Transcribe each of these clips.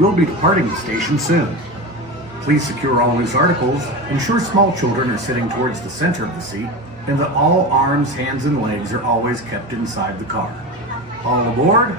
We'll be departing the station soon. Please secure all loose articles, ensure small children are sitting towards the center of the seat, and that all arms, hands, and legs are always kept inside the car. All aboard?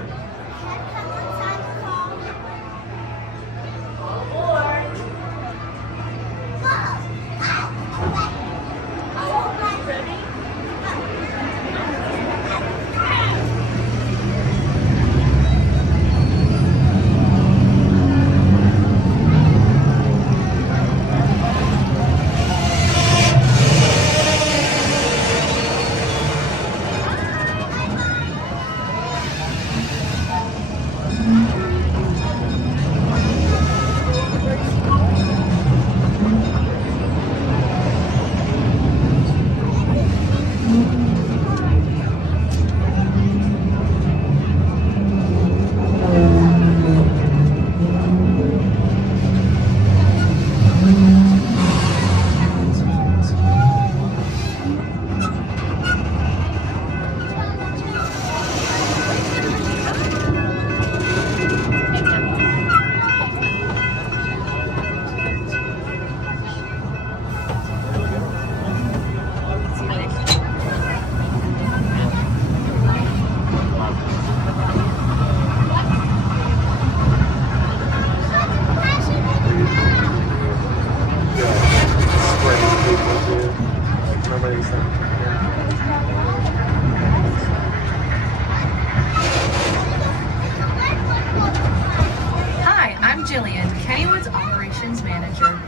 Hi, I'm Jillian, Kennywood's operations manager.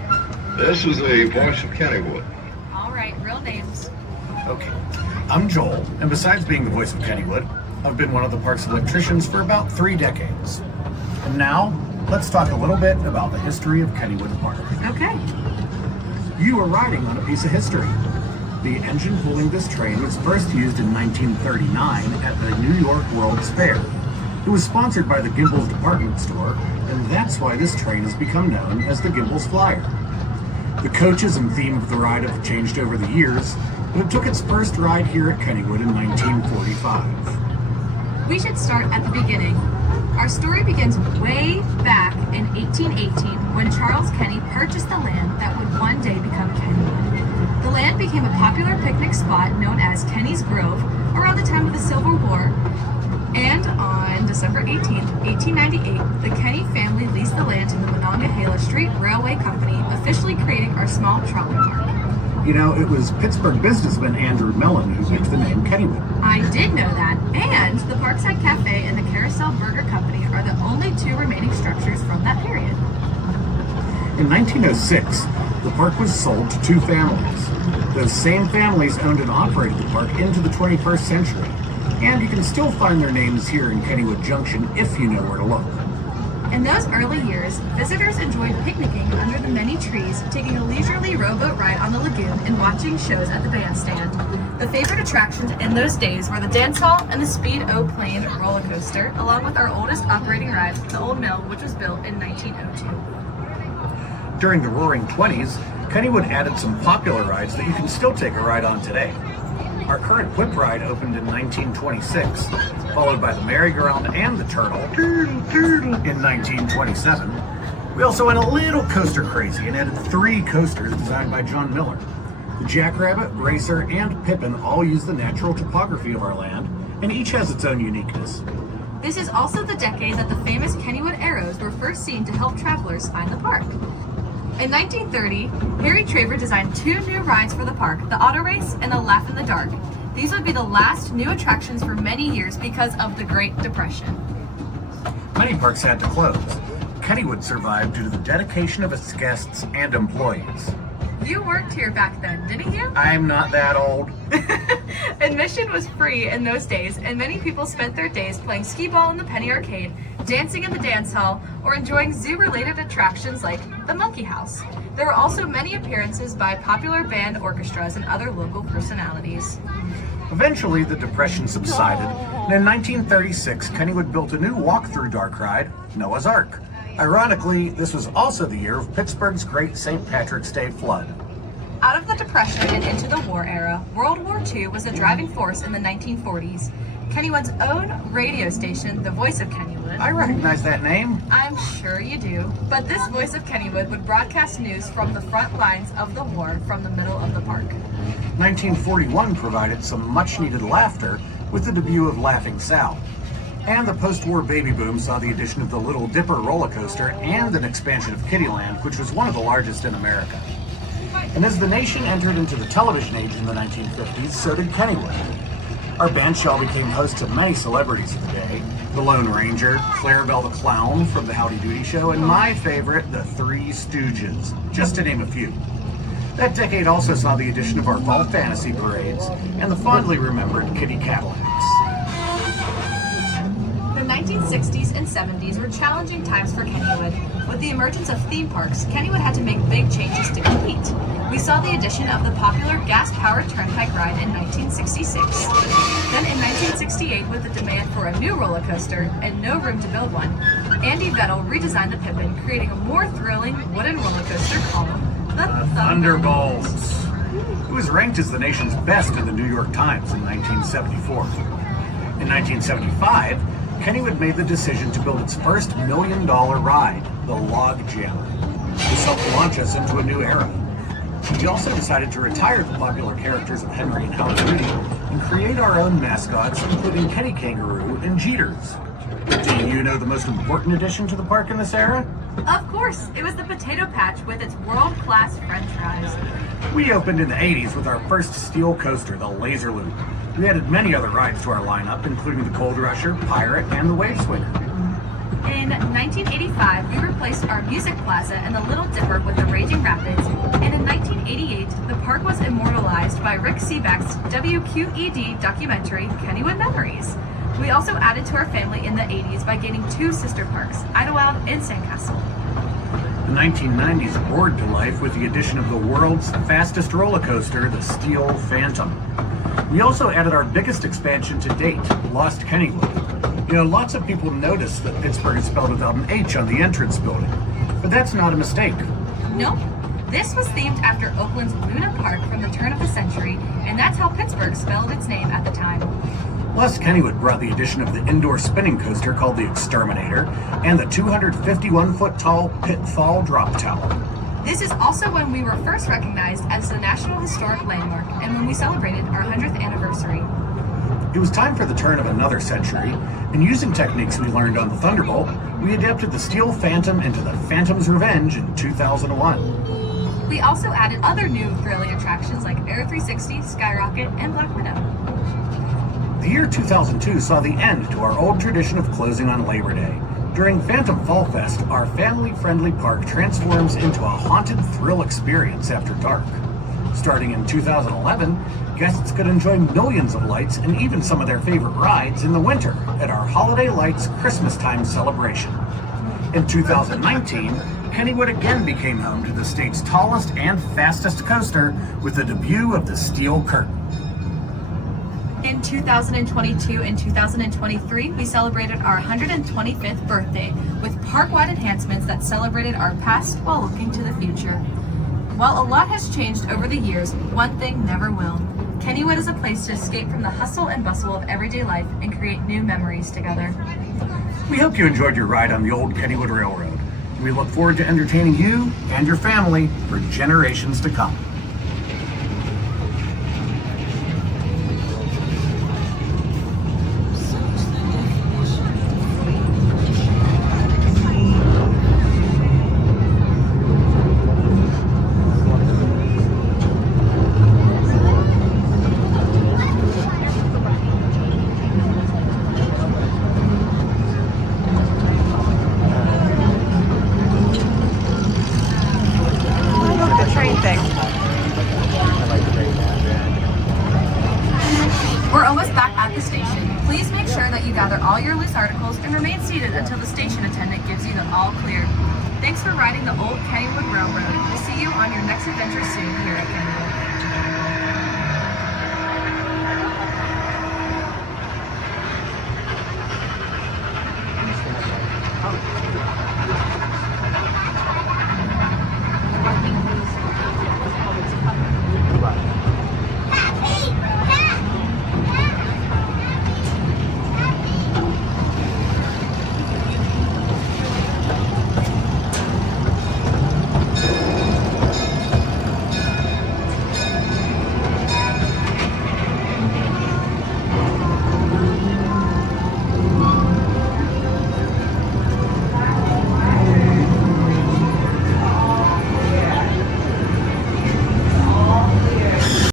This is the voice of Kennywood. All right, real names. Okay. I'm Joel, and besides being the voice of Kennywood, I've been one of the park's electricians for about 3 decades. And now, let's talk a little bit about the history of Kennywood Park. Okay. You are riding on a piece of history. The engine pulling this train was first used in 1939 at the New York World's Fair. It was sponsored by the Gimbels department store, and that's why this train has become known as the Gimbels Flyer. The coaches and theme of the ride have changed over the years, but it took its first ride here at Kennywood in 1945. We should start at the beginning. Our story begins way back in 1818 when Charles Kenny purchased the land that would one day become Kennywood. The land became a popular picnic spot known as Kenny's Grove around the time of the Civil War, and on December 18, 1898, the Kenny family leased the land to the Monongahela Street Railway Company, officially creating our small trolley park. You know, it was Pittsburgh businessman Andrew Mellon who picked the name Kennywood. I did know that, and the Parkside Cafe and the Carousel Burger Company are the only 2 remaining structures from that period. In 1906, the park was sold to 2 families. Those same families owned and operated the park into the 21st century, and you can still find their names here in Kennywood Junction if you know where to look. In those early years, visitors enjoyed picnicking under the many trees, taking a leisurely rowboat ride on the lagoon, and watching shows at the bandstand. The favorite attractions in those days were the dance hall and the Speed-O-Plane roller coaster, along with our oldest operating ride, the Old Mill, which was built in 1902. During the Roaring 20s, Kennywood added some popular rides that you can still take a ride on today. Our current whip ride opened in 1926, followed by the merry-go-round and the turtle in 1927. We also went a little coaster crazy and added 3 coasters designed by John Miller. The Jackrabbit, Racer, and Pippin all use the natural topography of our land, and each has its own uniqueness. This is also the decade that the famous Kennywood arrows were first seen to help travelers find the park. In 1930, Harry Traver designed 2 new rides for the park, the Auto Race and the Laugh in the Dark. These would be the last new attractions for many years because of the Great Depression. Many parks had to close. Kennywood survived due to the dedication of its guests and employees. You worked here back then, didn't you? I'm not that old. Admission was free in those days, and many people spent their days playing skee-ball in the Penny Arcade, dancing in the dance hall, or enjoying zoo-related attractions like the Monkey House. There were also many appearances by popular band orchestras and other local personalities. Eventually, the Depression subsided, and in 1936, Kennywood built a new walk-through dark ride, Noah's Ark. Ironically, this was also the year of Pittsburgh's Great St. Patrick's Day flood. Out of the Depression and into the war era, World War II was a driving force in the 1940s. Kennywood's own radio station, the Voice of Kennywood. I recognize that name. I'm sure you do. But this Voice of Kennywood would broadcast news from the front lines of the war from the middle of the park. 1941 provided some much-needed laughter with the debut of Laughing Sal. And the post-war baby boom saw the addition of the Little Dipper roller coaster and an expansion of Kiddieland, which was one of the largest in America. And as the nation entered into the television age in the 1950s, so did Kennywood. Our bandshell became host to many celebrities of the day: the Lone Ranger, Clarabelle the Clown from the Howdy Doody Show, and my favorite, the Three Stooges, just to name a few. That decade also saw the addition of our fall fantasy parades and the fondly remembered Kitty Cadillacs. The 1960s and 70s were challenging times for Kennywood. With the emergence of theme parks, Kennywood had to make big changes to compete. We saw the addition of the popular gas-powered turnpike ride in 1966. Then in 1968, with the demand for a new roller coaster and no room to build one, Andy Vettel redesigned the Pippin, creating a more thrilling wooden roller coaster called the Thunderbolts. It was ranked as the nation's best in the New York Times in 1974. In 1975, Kennywood made the decision to build its first $1 million ride, the Log Jam. This helped launch us into a new era. We also decided to retire the popular characters of Henry and Howdy Doody and create our own mascots, including Kenny Kangaroo and Jeeters. Do you know the most important addition to the park in this era? Of course, it was the Potato Patch with its world-class French fries. We opened in the 80s with our first steel coaster, the Laser Loop. We added many other rides to our lineup, including the Cold Rusher, Pirate, and the Wave Swinger. In 1985, we replaced our Music Plaza and the Little Dipper with the Raging Rapids, and in 1988, the park was immortalized by Rick Seebeck's WQED documentary, Kennywood Memories. We also added to our family in the 80s by gaining two sister parks, Idlewild and Sandcastle. The 1990s roared to life with the addition of the world's fastest roller coaster, the Steel Phantom. We also added our biggest expansion to date, Lost Kennywood. You know, lots of people notice that Pittsburgh is spelled without an H on the entrance building, but that's not a mistake. Nope. This was themed after Oakland's Luna Park from the turn of the century, and that's how Pittsburgh spelled its name at the time. Lost Kennywood brought the addition of the indoor spinning coaster called the Exterminator and the 251-foot tall Pitfall Drop Tower. This is also when we were first recognized as a National Historic Landmark and when we celebrated our 100th anniversary. It was time for the turn of another century, and using techniques we learned on the Thunderbolt, we adapted the Steel Phantom into the Phantom's Revenge in 2001. We also added other new thrilling attractions like Air 360, Skyrocket, and Black Widow. The year 2002 saw the end to our old tradition of closing on Labor Day. During Phantom Fall Fest, our family-friendly park transforms into a haunted thrill experience after dark. Starting in 2011, guests could enjoy millions of lights and even some of their favorite rides in the winter at our Holiday Lights Christmas Time celebration. In 2019, Kennywood again became home to the state's tallest and fastest coaster with the debut of the Steel Curtain. In 2022 and 2023, we celebrated our 125th birthday with park-wide enhancements that celebrated our past while looking to the future. While a lot has changed over the years, one thing never will. Kennywood is a place to escape from the hustle and bustle of everyday life and create new memories together. We hope you enjoyed your ride on the Old Kennywood Railroad. We look forward to entertaining you and your family for generations to come. We're almost back at the station. Please make sure that you gather all your loose articles and remain seated until the station attendant gives you the all clear. Thanks for riding the Old Kennywood Railroad. We'll see you on your next adventure soon here at Kennywood.